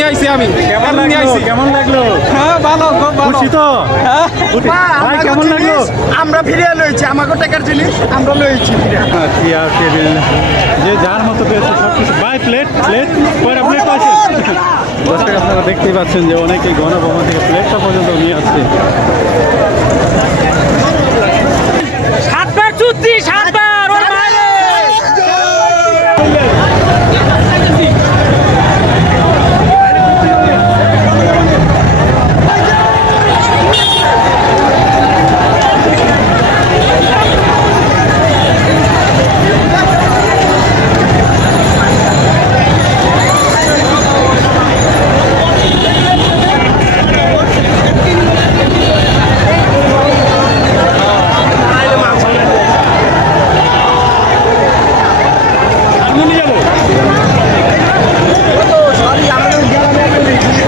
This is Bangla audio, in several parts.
আমি। কেমন লাগল? কেমন লাগল? হ্যাঁ ভালো খুব ভালো। খুশি তো? হ্যাঁ। ভাই কেমন লাগল? আমরা ফিরিয়ে লইছি আমাকে টাকার জিনিস আমরা লইছি। হ্যাঁ, চেয়ার টেবিল যে যার মতো পেয়েছে সব কিছু। বাই প্লেট প্লেট পরে প্লেট আছে। দর্শক আপনারা দেখতেই পাচ্ছেন যে অনেকেই গণভবন থেকে প্লেটটা পর্যন্ত নিয়ে আসছে সাতবার চুক্তি সাতবার ওর মায়ের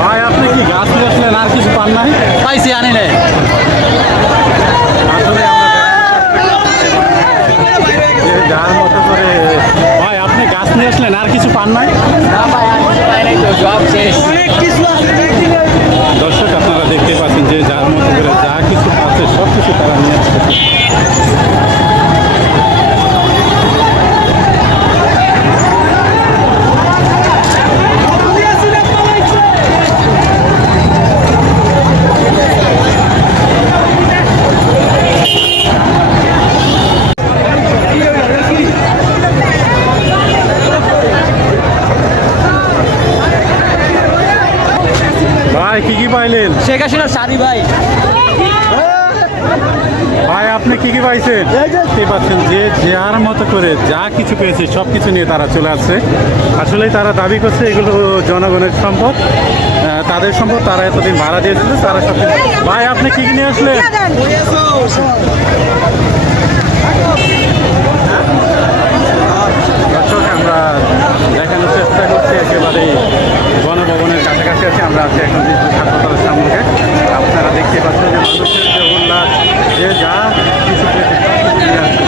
ভাই আপনি কি গাছ নিয়ে আসলেন আর কিছু পান নাই পাইছি আনি নাই। যার মতো করে ভাই আপনি গাছ নিয়ে আসলেন আর কিছু পান নাই? দর্শক আপনারা দেখতে পাচ্ছেন যে যার মতো পাইলেন শেখ হাসিনার শাড়ি ভাই। ভাই আপনি কি কি পাইছেন? দেখতে পাচ্ছেন যে যার মতো করে যা কিছু পেয়েছে সব কিছু নিয়ে তারা চলে আসছে। আসলেই তারা দাবি করছে এগুলো জনগণের সম্পদ। তাদের সম্পদ তারা এতদিন ভাড়া দিয়েছিল তারা সব কিছু ভাই আপনি কি কি নিয়ে আসলেন দর্শক আমরা দেখানোর চেষ্টা করছি একেবারে গণভবনের কাছাকাছি আছি আমরা আছি এখন বিদ্যুৎ হাসপাতালের সামনে আপনারা দেখতে পাচ্ছেন যে মানুষের যে উল্লাস যে যা কিছু পেয়েছে সব কিছু নিয়ে আসছে।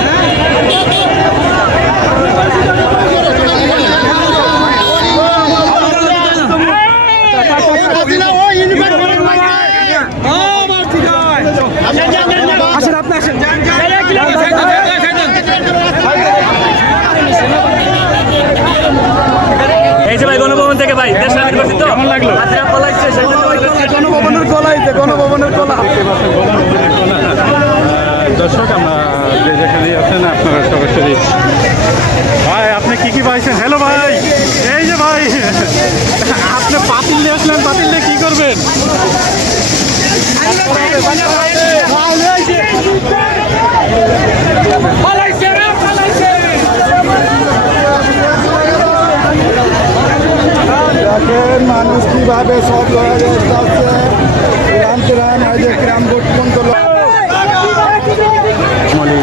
আসেন আপনি আসেন যান, যান। যে ভাই গণভবন থেকে ভাই দেশ স্বাধীন করছি তো? পলাইছে গণভবনের কলাইতে গণভবনের কলা। দর্শক আমরা যে যেখানে আছেন আপনারা সরাসরি ভাই আপনি কি কি পাইছেন? হ্যালো ভাই এই যে ভাই আপনি পাতিল নিয়ে আসলেন পাতিল নিয়ে কি করবেন পলাইছে রে পলাইছে দেখেন কীভাবে সব লড়াই যাচ্ছে গ্রাম গ্রাম যে গ্রাম ভোট পর্যন্ত আমলি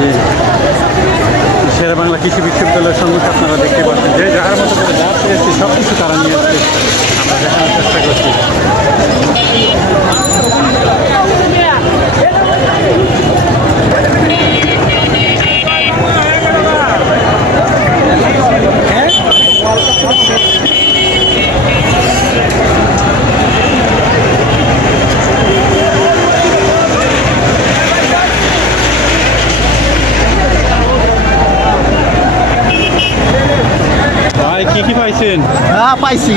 শেরে বাংলা কৃষি বিশ্ববিদ্যালয়ের সম্মুখে আপনারা দেখতে পাচ্ছেন যে যার মতো করে যা সব কিছু তারা নিয়ে আসছে। কি কি পাইছেন? হ্যাঁ পাইছি।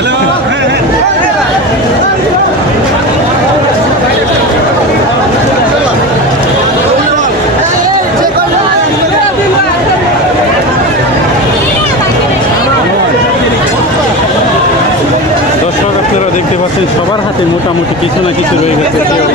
দর্শক আপনারা দেখতে পাচ্ছেন সবার হাতে মোটামুটি কিছু না কিছু রয়ে গেছে কেউ